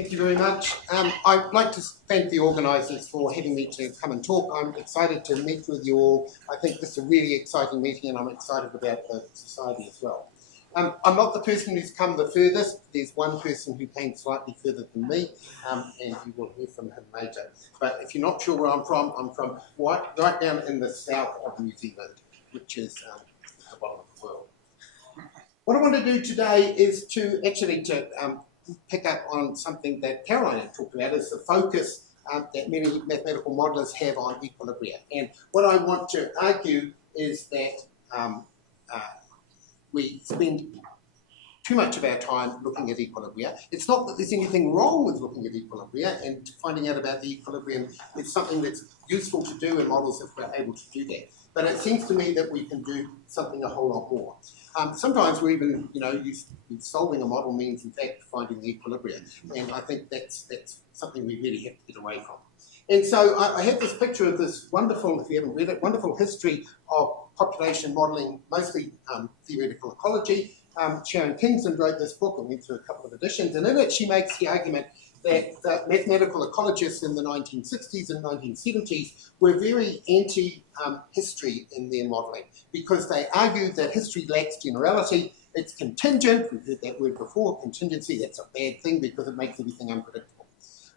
Thank you very much. I'd like to thank the organisers for having me to come and talk. I'm excited to meet with you all. I think this is a really exciting meeting and I'm excited about the society as well. I'm not the person who's come the furthest. There's one person who came slightly further than me, and you will hear from him later. But if you're not sure where I'm from right down in the south of New Zealand, which is the bottom of the world. What I want to do today is to pick up on something that Caroline had talked about, is the focus that many mathematical modelers have on equilibria. And what I want to argue is that we spend too much of our time looking at equilibria. It's not that there's anything wrong with looking at equilibria, and finding out about the equilibrium is something that's useful to do in models if we're able to do that. But it seems to me that we can do something a whole lot more. Sometimes we even, solving a model means in fact finding the equilibrium, and I think that's something we really have to get away from. And so I have this picture of this wonderful, if you haven't read it, wonderful history of population modelling, mostly theoretical ecology. Sharon Kingsland wrote this book and went through a couple of editions, and in it she makes the argument that the mathematical ecologists in the 1960s and 1970s were very anti-history in their modelling, because they argued that history lacks generality, it's contingent. We've heard that word before, contingency. That's a bad thing because it makes everything unpredictable.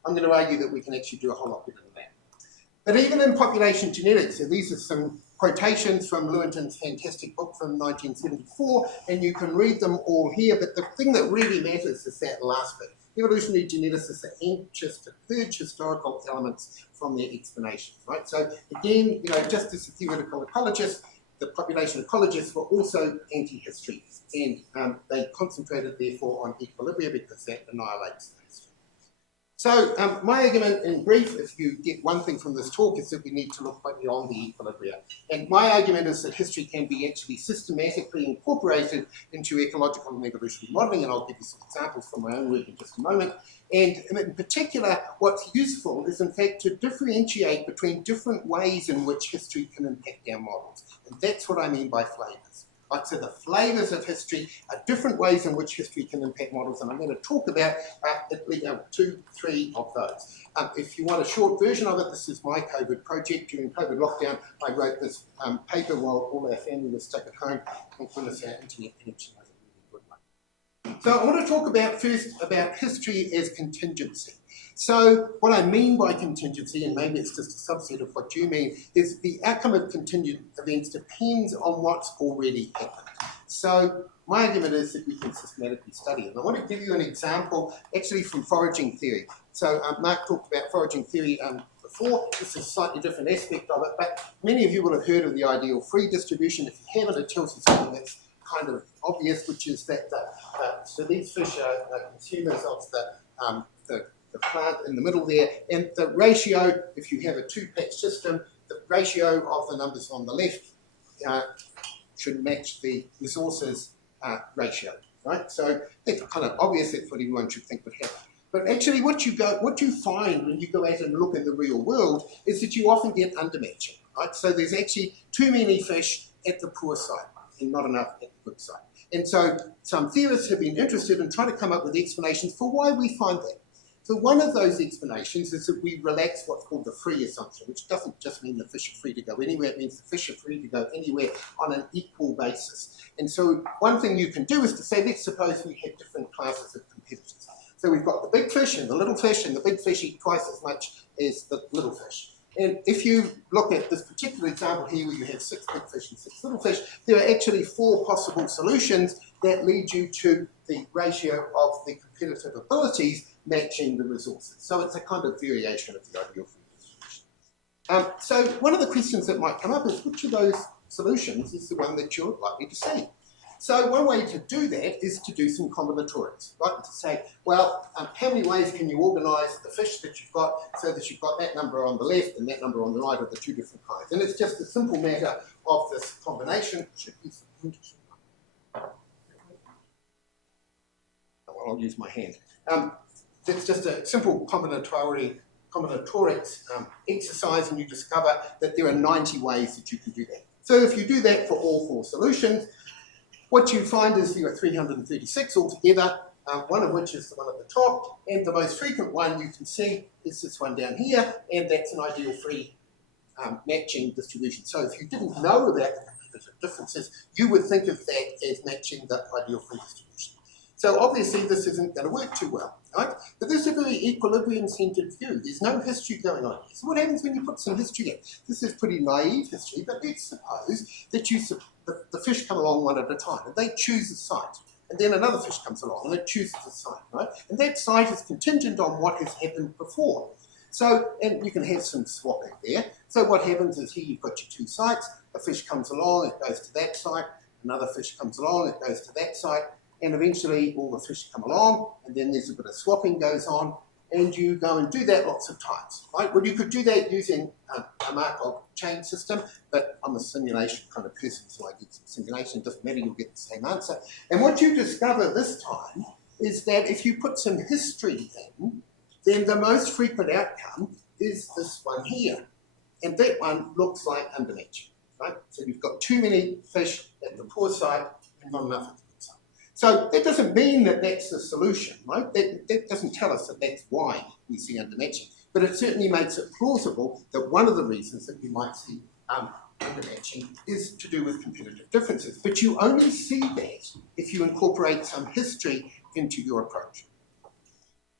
I'm going to argue that we can actually do a whole lot better than that. But even in population genetics, so these are some quotations from Lewontin's fantastic book from 1974, and you can read them all here, but the thing that really matters is that last bit. Evolutionary geneticists are anxious to purge historical elements from their explanations, right? So again, just as the theoretical ecologists, the population ecologists were also anti-history, and they concentrated therefore on equilibria because that annihilates the history. So my argument in brief, if you get one thing from this talk, is that we need to look quite beyond the equilibria. And my argument is that history can be actually systematically incorporated into ecological and evolutionary modelling, and I'll give you some examples from my own work in just a moment. And in particular, what's useful is in fact to differentiate between different ways in which history can impact our models. And that's what I mean by flavours. Right, so the flavours of history are different ways in which history can impact models, and I'm going to talk about at least 2-3 of those. If you want a short version of it, this is my COVID project. During COVID lockdown, I wrote this paper while all our family was stuck at home. Thank goodness our internet connection was a really good one. So I want to talk first about history as contingency. So what I mean by contingency, and maybe it's just a subset of what you mean, is the outcome of contingent events depends on what's already happened. So my argument is that we can systematically study it. And I want to give you an example actually from foraging theory. So Mark talked about foraging theory before. This is a slightly different aspect of it, but many of you will have heard of the ideal free distribution. If you haven't, it tells you something that's kind of obvious, which is that so these fish are consumers of the plant in the middle there, and the ratio, if you have a two-patch system, the ratio of the numbers on the left should match the resources ratio, right? So that's kind of obvious, that's what everyone should think would happen. But actually what you find when you go out and look in the real world is that you often get undermatching, right? So there's actually too many fish at the poor side and not enough at the good side. And so some theorists have been interested in trying to come up with explanations for why we find that. So one of those explanations is that we relax what's called the free assumption, which doesn't just mean the fish are free to go anywhere, it means the fish are free to go anywhere on an equal basis. And so one thing you can do is to say, let's suppose we have different classes of competitors. So we've got the big fish, and the big fish eat twice as much as the little fish. And if you look at this particular example here where you have 6 big fish and 6 little fish, there are actually 4 possible solutions that lead you to the ratio of the competitive abilities matching the resources. So it's a kind of variation of the ideal free distribution. So one of the questions that might come up is, which of those solutions is the one that you're likely to see? So one way to do that is to do some combinatorics, right? To say, well, how many ways can you organise the fish that you've got so that you've got that number on the left and that number on the right of the 2 different kinds? And it's just a simple matter of this combination. I'll use my hand. It's just a simple combinatorics exercise, and you discover that there are 90 ways that you can do that. So if you do that for all 4 solutions, what you find is there are 336 altogether, one of which is the one at the top, and the most frequent one you can see is this one down here, and that's an ideal free matching distribution. So if you didn't know about the differences, you would think of that as matching the ideal free distribution. So obviously this isn't going to work too well, right? But this is a very equilibrium-centered view. There's no history going on here. So what happens when you put some history in? This is pretty naive history, but let's suppose that the fish come along one at a time, and they choose a site. And then another fish comes along and it chooses a site, right? And that site is contingent on what has happened before. So, and you can have some swapping there. So what happens is here you've got your two sites, a fish comes along, it goes to that site, another fish comes along, it goes to that site, and eventually all the fish come along, and then there's a bit of swapping goes on, and you go and do that lots of times, right? Well, you could do that using a Markov chain system, but I'm a simulation kind of person, so I get some simulation. It doesn't matter, you'll get the same answer. And what you discover this time is that if you put some history in, then the most frequent outcome is this one here. And that one looks like undermatching, right? So you've got too many fish at the poor site and not enough at the good site. So that doesn't mean that that's the solution, right? That doesn't tell us that that's why we see undermatching. But it certainly makes it plausible that one of the reasons that you might see undermatching is to do with competitive differences. But you only see that if you incorporate some history into your approach.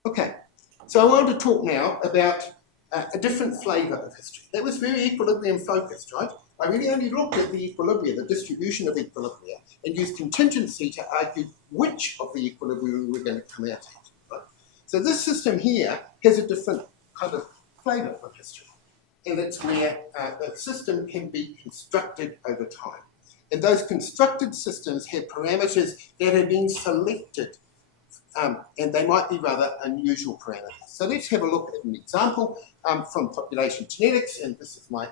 Okay, so I want to talk now about a different flavour of history. That was very equilibrium focused, right? I really only looked at the equilibria, the distribution of equilibria, and used contingency to argue which of the equilibria we were going to come out at. Right? So this system here has a different kind of flavour of history. And it's where the system can be constructed over time. And those constructed systems have parameters that have been selected, and they might be rather unusual parameters. So let's have a look at an example from population genetics, and this is my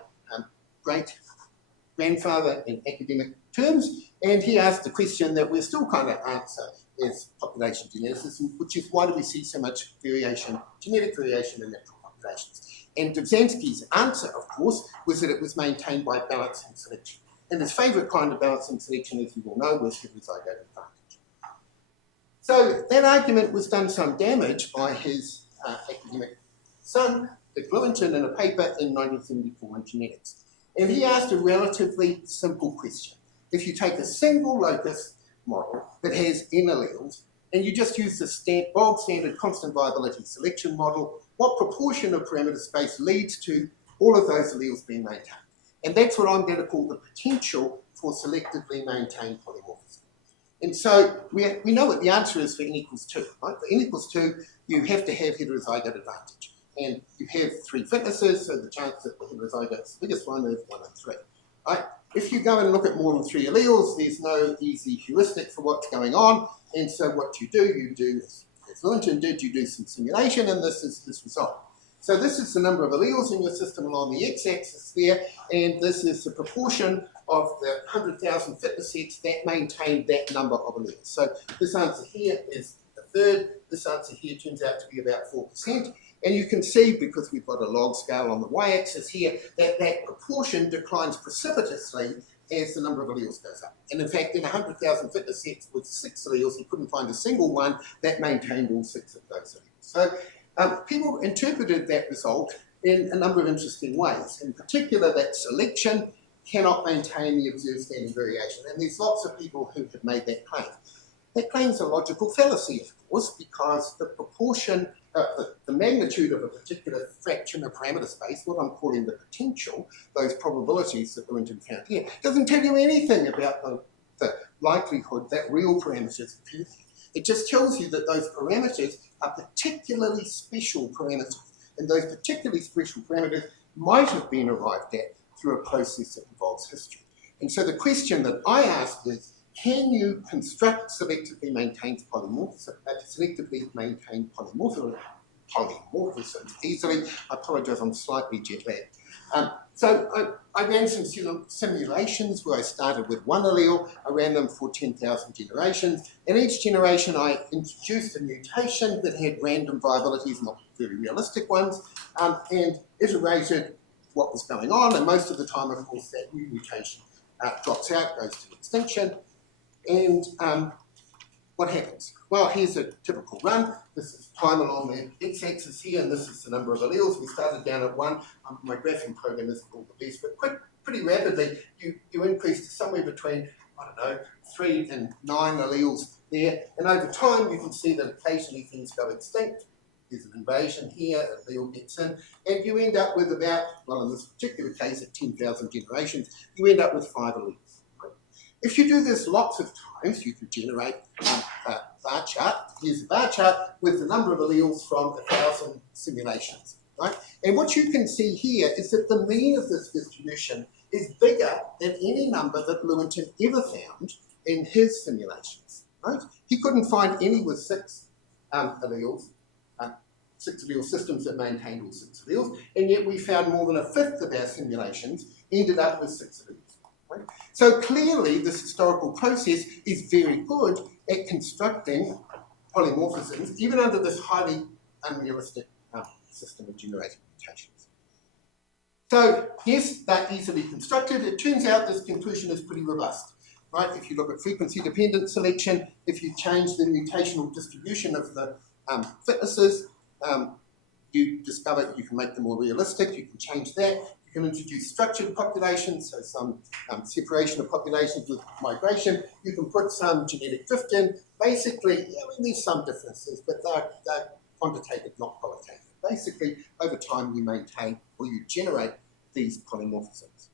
great-grandfather in academic terms, and he asked the question that we're still kind of answer as population geneticists, which is why do we see so much variation, genetic variation in natural populations? And Dobzhansky's answer, of course, was that it was maintained by balancing selection. And his favourite kind of balancing selection, as you all know, was heterozygote advantage. So that argument was done some damage by his academic son, Dick Lewington, in a paper in 1974 in genetics. And he asked a relatively simple question. If you take a single locus model that has n alleles, and you just use the bog standard constant viability selection model, what proportion of parameter space leads to all of those alleles being maintained? And that's what I'm going to call the potential for selectively maintained polymorphism. And so we know what the answer is for n equals 2, right? For n equals 2, you have to have heterozygote advantage. And you have 3 fitnesses, so the chance that the heterozygote's biggest one is 1 in 3, right? If you go and look at more than 3 alleles, there's no easy heuristic for what's going on. And so what you do, as Lewington did, you do some simulation, and this is his result. So this is the number of alleles in your system along the x-axis there, and this is the proportion of the 100,000 fitness sets that maintain that number of alleles. So this answer here is a third. This answer here turns out to be about 4%. And you can see, because we've got a log scale on the y-axis here, that that proportion declines precipitously as the number of alleles goes up. And in fact, in 100,000 fitness sets with 6 alleles, he couldn't find a single one that maintained all 6 of those alleles. So people interpreted that result in a number of interesting ways. In particular, that selection cannot maintain the observed standard variation. And there's lots of people who have made that claim. That claim's a logical fallacy, of course, because the proportion, the magnitude of a particular fraction of parameter space, what I'm calling the potential, those probabilities that Lewington found here, doesn't tell you anything about the likelihood that real parameters appear. It just tells you that those parameters are particularly special parameters, and those particularly special parameters might have been arrived at through a process that involves history. And so the question that I asked is, can you construct selectively maintained polymorphism easily? I apologise, I'm slightly jet lagged. So I ran some simulations where I started with 1 allele, I ran them for 10,000 generations, and each generation I introduced a mutation that had random viabilities, not very realistic ones, and iterated what was going on, and most of the time, of course, that new mutation drops out, goes to extinction. And what happens? Well, here's a typical run. This is time along the x-axis here, and this is the number of alleles. We started down at 1. My graphing program isn't all the best, but pretty rapidly you increase to somewhere between, I don't know, 3 and 9 alleles there. And over time, you can see that occasionally things go extinct. There's an invasion here, an allele gets in, and you end up with about, well, in this particular case, at 10,000 generations, you end up with 5 alleles. If you do this lots of times, you can generate a bar chart. Here's a bar chart with the number of alleles from 1,000 simulations, right? And what you can see here is that the mean of this distribution is bigger than any number that Lewontin ever found in his simulations, right? He couldn't find any with 6 alleles, 6 allele systems that maintained all 6 alleles, and yet we found more than a fifth of our simulations ended up with 6 alleles. Right? So clearly this historical process is very good at constructing polymorphisms, even under this highly unrealistic system of generating mutations. So yes, they're easily constructed. It turns out this conclusion is pretty robust. Right? If you look at frequency-dependent selection, if you change the mutational distribution of the fitnesses, you discover you can make them more realistic, you can change that. You can introduce structured populations, so some separation of populations with migration. You can put some genetic drift in. Basically, there's some differences, but they're quantitative, not qualitative. Basically, over time, you maintain or you generate these polymorphisms.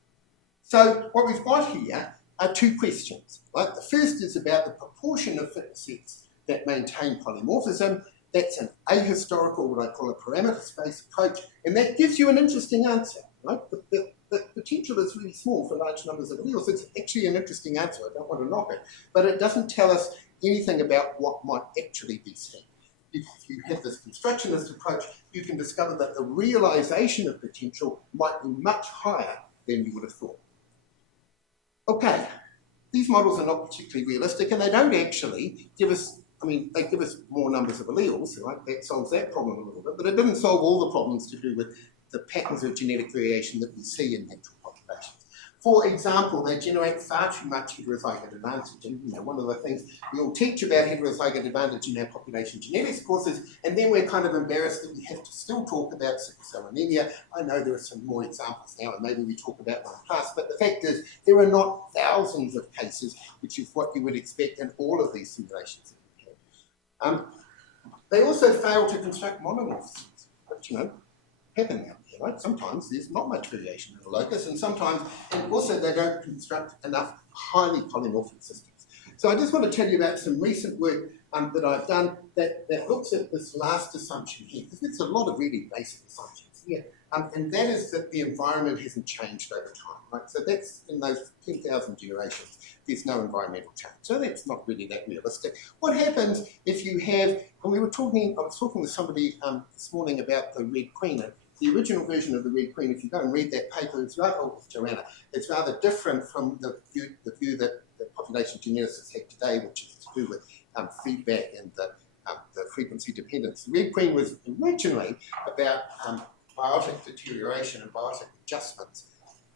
So what we've got here are 2 questions. Right? The first is about the proportion of fitness sets that maintain polymorphism. That's an ahistorical, what I call a parameter space approach, and that gives you an interesting answer. Right? The potential is really small for large numbers of alleles. It's actually an interesting answer. I don't want to knock it, but it doesn't tell us anything about what might actually be seen. If you have this constructionist approach, you can discover that the realization of potential might be much higher than you would have thought. Okay, these models are not particularly realistic, and they don't actually give us, they give us more numbers of alleles, right? That solves that problem a little bit, but it didn't solve all the problems to do with the patterns of genetic variation that we see in natural populations. For example, they generate far too much heterozygote advantage. And one of the things we all teach about heterozygote advantage in our population genetics courses, and then we're kind of embarrassed that we have to still talk about sickle cell anemia. I know there are some more examples now, and maybe we talk about one class, but the fact is there are not thousands of cases, which is what you would expect in all of these simulations that we have. They also fail to construct monomorphisms, which, happen out there, right? Sometimes there's not much variation in the locus, and also they don't construct enough highly polymorphic systems. So I just want to tell you about some recent work that I've done that looks at this last assumption here, because it's a lot of really basic assumptions here, and that is that the environment hasn't changed over time, right? So that's in those 10,000 generations, there's no environmental change. So that's not really that realistic. What happens if you have, and I was talking with somebody this morning about the Red Queen. The original version of the Red Queen, if you go and read that paper, it's rather different from the view that the population geneticists have today, which is to do with feedback and the frequency dependence. The Red Queen was originally about biotic deterioration and biotic adjustments.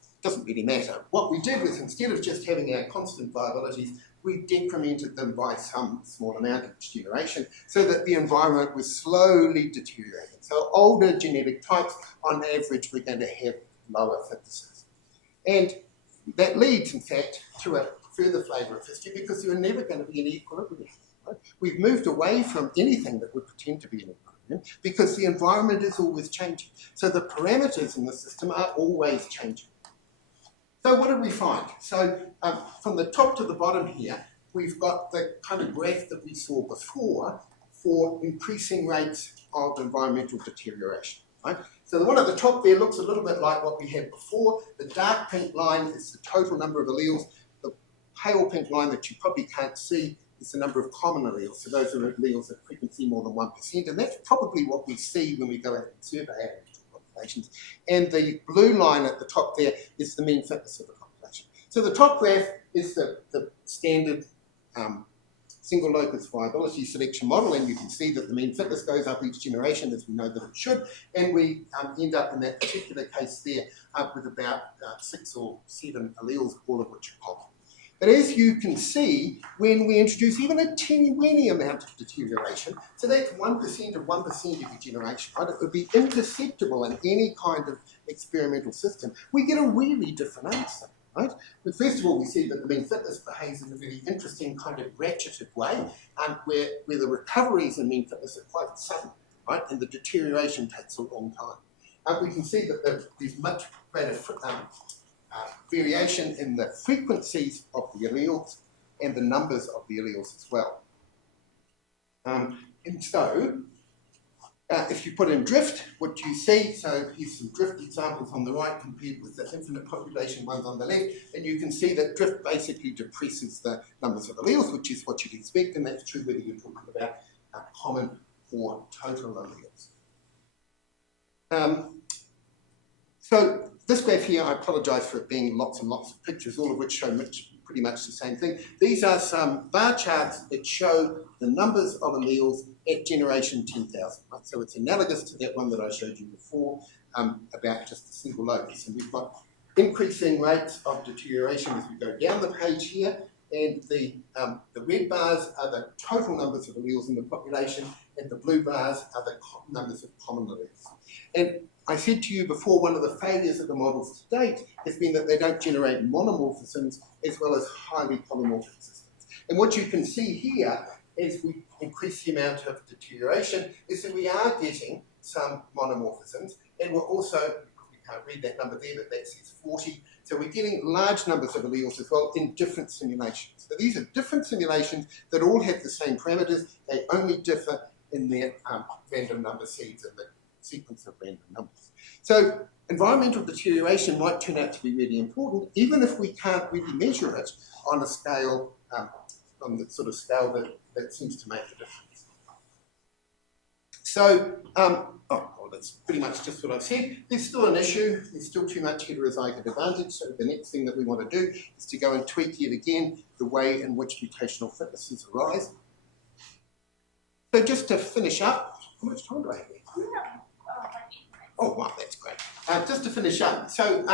It doesn't really matter. What we did was, instead of just having our constant viabilities, we decremented them by some small amount each generation so that the environment was slowly deteriorating. So older genetic types, on average, we're going to have lower fitnesses. And that leads, in fact, to a further flavour of history, because you're never going to be in equilibrium. Right? We've moved away from anything that would pretend to be an equilibrium because the environment is always changing. So the parameters in the system are always changing. So what did we find? So from the top to the bottom here, we've got the kind of graph that we saw before for increasing rates of environmental deterioration. Right? So the one at the top there looks a little bit like what we had before. The dark pink line is the total number of alleles. The pale pink line that you probably can't see is the number of common alleles. So those are alleles at frequency more than 1%. And that's probably what we see when we go out and survey our populations. And the blue line at the top there is the mean fitness of the population. So the top graph is the standard single locus viability selection model, and you can see that the mean fitness goes up each generation, as we know that it should, and we end up in that particular case there with about 6 or 7 alleles, all of which are common. But as you can see, when we introduce even a teeny-weeny amount of deterioration, so that's 1% of 1% of degeneration, right? It would be imperceptible in any kind of experimental system. We get a really different answer, right? But first of all, we see that the mean fitness behaves in a really interesting kind of ratcheted way, where the recoveries in mean fitness are quite sudden, right? And the deterioration takes a long time. We can see that there's much greater variation in the frequencies of the alleles and the numbers of the alleles as well. And so, if you put in drift, what you see, so here's some drift examples on the right compared with the infinite population ones on the left, and you can see that drift basically depresses the numbers of alleles, which is what you'd expect, and that's true whether you're talking about common or total alleles. So this graph here, I apologise for it being lots and lots of pictures, all of which show pretty much the same thing. These are some bar charts that show the numbers of alleles at generation 10,000. Right? So it's analogous to that one that I showed you before about just a single locus. And we've got increasing rates of deterioration as we go down the page here. And the red bars are the total numbers of alleles in the population, and the blue bars are the numbers of common alleles. And I said to you before, one of the failures of the models to date has been that they don't generate monomorphisms as well as highly polymorphic systems. And what you can see here, as we increase the amount of deterioration, is that we are getting some monomorphisms, and we're also, you can't read that number there, but that says 40, so we're getting large numbers of alleles as well in different simulations. So these are different simulations that all have the same parameters, they only differ in their random number seeds and the sequence of random numbers. So environmental deterioration might turn out to be really important, even if we can't really measure it on a scale, on the sort of scale that seems to make a difference. So, that's pretty much just what I've said. There's still an issue. There's still too much heterozygote advantage. So the next thing that we want to do is to go and tweak yet again the way in which mutational fitnesses arise. So just to finish up, how much time do I have here? Oh, wow, that's great. Just to finish up, so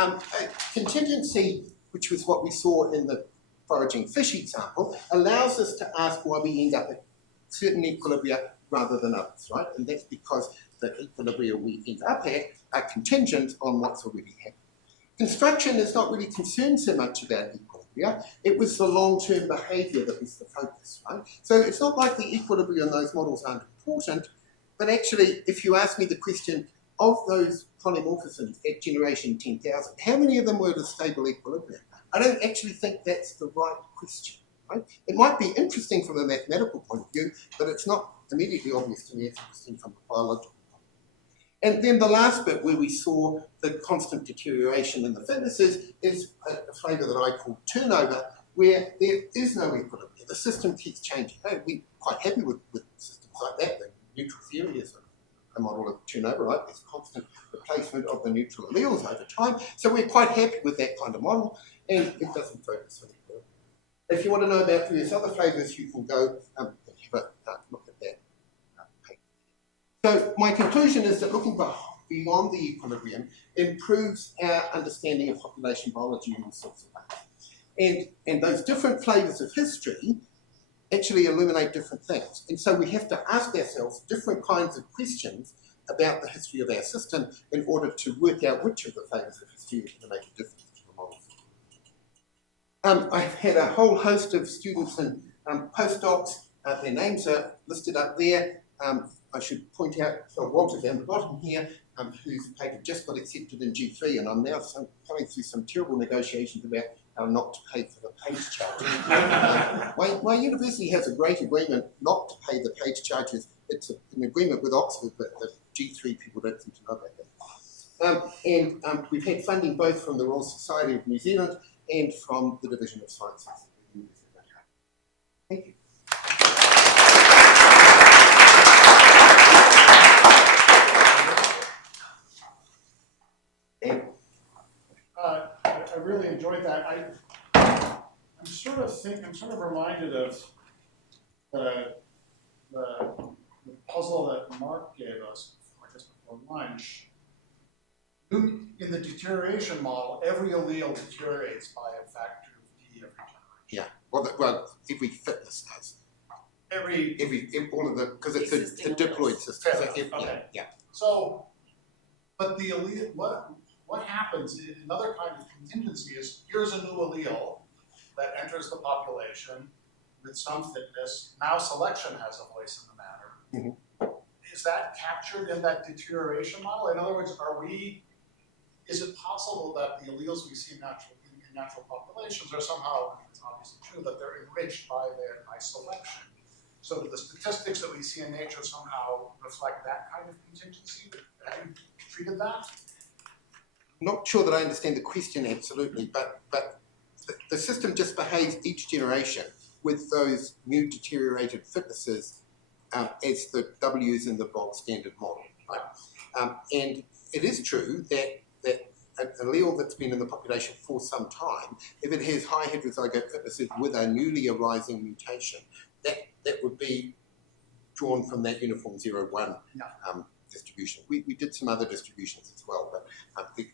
contingency, which was what we saw in the foraging fish example, allows us to ask why we end up at certain equilibria rather than others, right? And that's because the equilibria we end up at are contingent on what's already happened. Construction is not really concerned so much about equilibria. It was the long-term behaviour that was the focus, right? So it's not like the equilibria in those models aren't important, but actually, if you ask me the question, of those polymorphisms at generation 10,000, how many of them were at a stable equilibrium? I don't actually think that's the right question, right? It might be interesting from a mathematical point of view, but it's not immediately obvious to me it's interesting from a biological point of view. And then the last bit where we saw the constant deterioration in the fitnesses is a flavour that I call turnover, where there is no equilibrium. The system keeps changing. We're quite happy with systems like that. The neutral theory is a model of turnover, right? There's constant replacement of the neutral alleles over time. So we're quite happy with that kind of model, and it doesn't focus on equilibrium. If you want to know about various other flavours, you can go and have a look at that paper. So my conclusion is that looking beyond the equilibrium improves our understanding of population biology in all sorts of ways. And those different flavours of history actually illuminate different things. And so we have to ask ourselves different kinds of questions about the history of our system in order to work out which of the flavours of history is going to make a difference to the models. I've had a whole host of students and postdocs. Their names are listed up there. I should point out Walter down the bottom here, whose paper just got accepted in G3, and I'm now going through some terrible negotiations about how not to pay for the page charges. My university has a great agreement not to pay the page charges. It's an agreement with Oxford, but the G3 people don't seem to know about that. We've had funding both from the Royal Society of New Zealand and from the Division of Sciences at the University of Otago. Thank you. I really enjoyed that. I'm sort of reminded of the puzzle that Mark gave us, I guess before lunch. In the deterioration model, every allele deteriorates by a factor of D every generation. Yeah. well, every fitness does. Every All of the, because it's a diploid system. So okay. Yeah. So, but the allele, what happens in another kind of contingency is here's a new allele that enters the population with some fitness. Now selection has a voice in the matter. Is that captured in that deterioration model? In other words, is it possible that the alleles we see in natural populations are somehow, it's obviously true, that they're enriched by selection? So do the statistics that we see in nature somehow reflect that kind of contingency? Have you treated that? Not sure that I understand the question absolutely, but the system just behaves each generation with those new deteriorated fitnesses as the W's in the bog standard model, right? And it is true that an allele that's been in the population for some time, if it has high heterozygote fitnesses with a newly arising mutation, that would be drawn from that uniform 0-1 distribution. We did some other distributions as well, but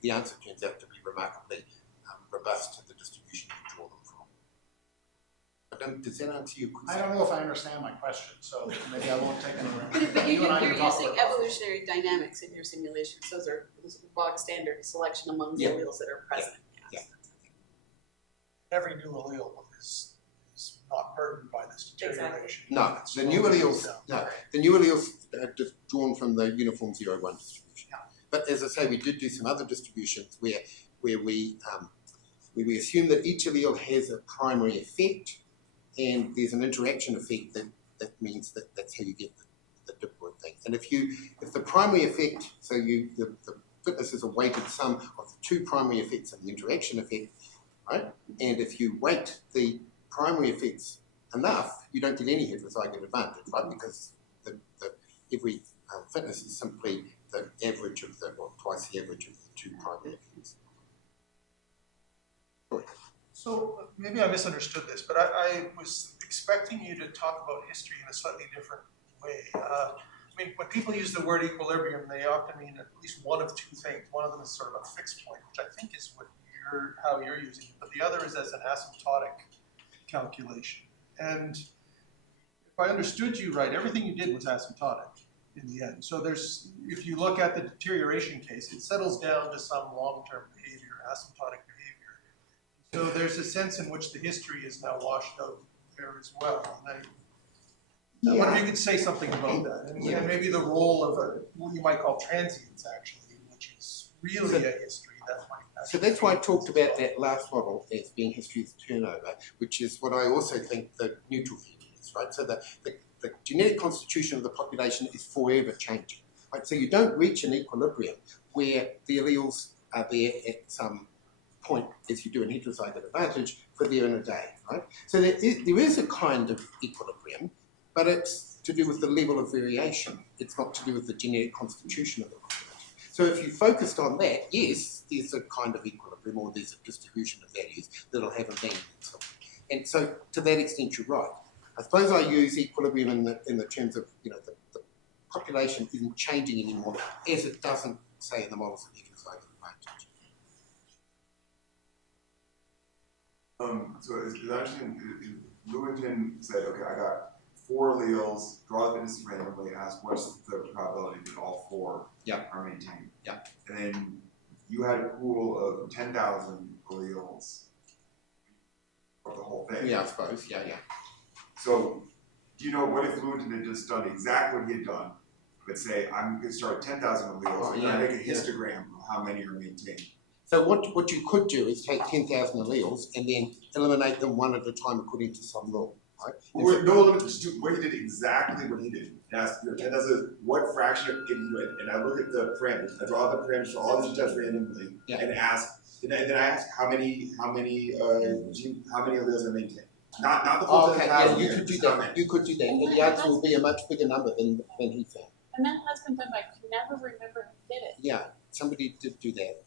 the answer turns out to be remarkably robust to the distribution you draw them from. But does that answer your question? I don't know if I understand my question, so maybe I won't take any. But you're using evolutionary dynamics in your simulations. Those are bog standard selection among the alleles that are present. Yeah. Every new allele is not burdened by this deterioration. No, the new alleles are just drawn from the uniform 0-1 distribution. Yeah. But as I say, we did do some other distributions where we assume that each allele has a primary effect, and there's an interaction effect that means that that's how you get the diploid thing. And if the primary effect, so the fitness is a weighted sum of the two primary effects and the interaction effect, right? And if you weight the primary effects enough, you don't get any heterozygote advantage, right? Because every fitness is simply the average of twice the average of the two primary effects. So maybe I misunderstood this, but I was expecting you to talk about history in a slightly different way. I mean, when people use the word equilibrium, they often mean at least one of two things. One of them is sort of a fixed point, which I think is how you're using it, but the other is as an asymptotic calculation. And if I understood you right, everything you did was asymptotic in the end. So if you look at the deterioration case, it settles down to some long-term behavior, asymptotic behavior. So there's a sense in which the history is now washed out there as well. And I wonder if you could say something about that, and maybe the role of what you might call transience, actually, which is really a history. So that's why I talked about that last model as being history of turnover, which is what I also think the neutral theory is, right? So the genetic constitution of the population is forever changing, right? So you don't reach an equilibrium where the alleles are there at some point, as you do in heterozygote advantage, for there in a day, right? So there is a kind of equilibrium, but it's to do with the level of variation. It's not to do with the genetic constitution of the population. So if you focused on that, yes, there's a kind of equilibrium, or there's a distribution of values that'll have a mean. And so to that extent, you're right. I suppose I use equilibrium in the terms of, the population isn't changing anymore, as it doesn't, say, in the models of heterozygote advantage. So as I understand, Lewontin said, okay, I got 4 alleles, draw the fitnesses randomly, ask what's the probability that all 4 are maintained. Yeah. And then you had a pool of 10,000 alleles of the whole thing. Yeah, I suppose. Yeah. So do you know what if Lewontin had just done exactly what he had done, but say, I'm going to start 10,000 alleles, and I make a histogram of how many are maintained? So what you could do is take 10,000 alleles and then eliminate them one at a time according to some rule. Right? No limit, just do what he did, exactly what he did. Ask, what fraction of it you and I look at the parameters. I draw the parameters for all these tests randomly, and ask, and then I ask how many alleles are maintained. Not the full 10,000. You could do that. You could do that, and the answer will be a much bigger number than he found. And that has been done, but I can never remember who did it. Yeah, somebody did do that.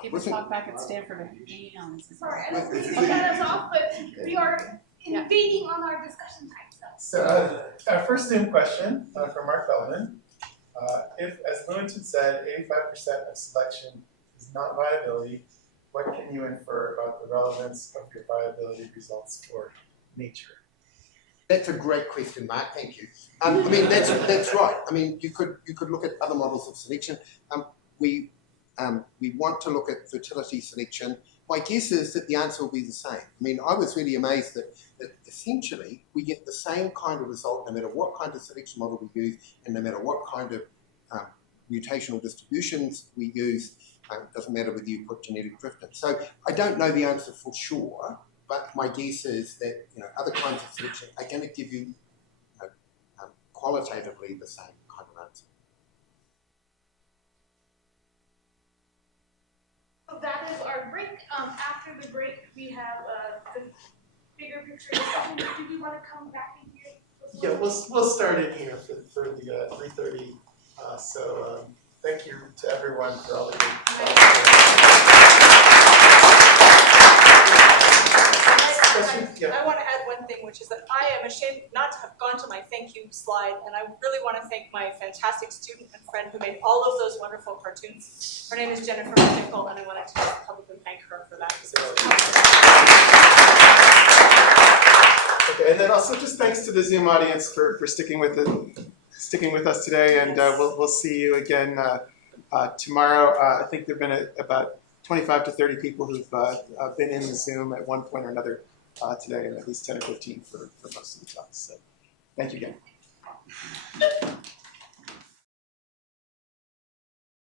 People talk back at Stanford and sorry, I don't mean to cut us off, but we are invading on our discussion time. So our first Zoom question from Mark Bellman. If, as Lewontin said, 85% of selection is not viability, what can you infer about the relevance of your viability results for nature? That's a great question, Mark. Thank you. I mean, that's right. I mean, you could look at other models of selection. We want to look at fertility selection. My guess is that the answer will be the same. I mean, I was really amazed that essentially we get the same kind of result no matter what kind of selection model we use and no matter what kind of mutational distributions we use. It doesn't matter whether you put genetic drift in. So I don't know the answer for sure, but my guess is that other kinds of selection are going to give you, qualitatively the same kind of answer. So that is our break. After the break, we have the bigger picture discussion. Do you want to come back in here? Yeah, we'll start in here for the 3:30. So thank you to everyone for all of I want to add one thing, which is that I am ashamed not to have gone to my thank you slide, and I really want to thank my fantastic student and friend who made all of those wonderful cartoons. Her name is Jennifer McNichol, and I wanted to publicly thank her for that. Okay, and then also just thanks to the Zoom audience for sticking with us today, and we'll see you again tomorrow. I think there've been about 25 to 30 people who've been in the Zoom at one point or another today, and at least 10 or 15 for most of the talks. So thank you again.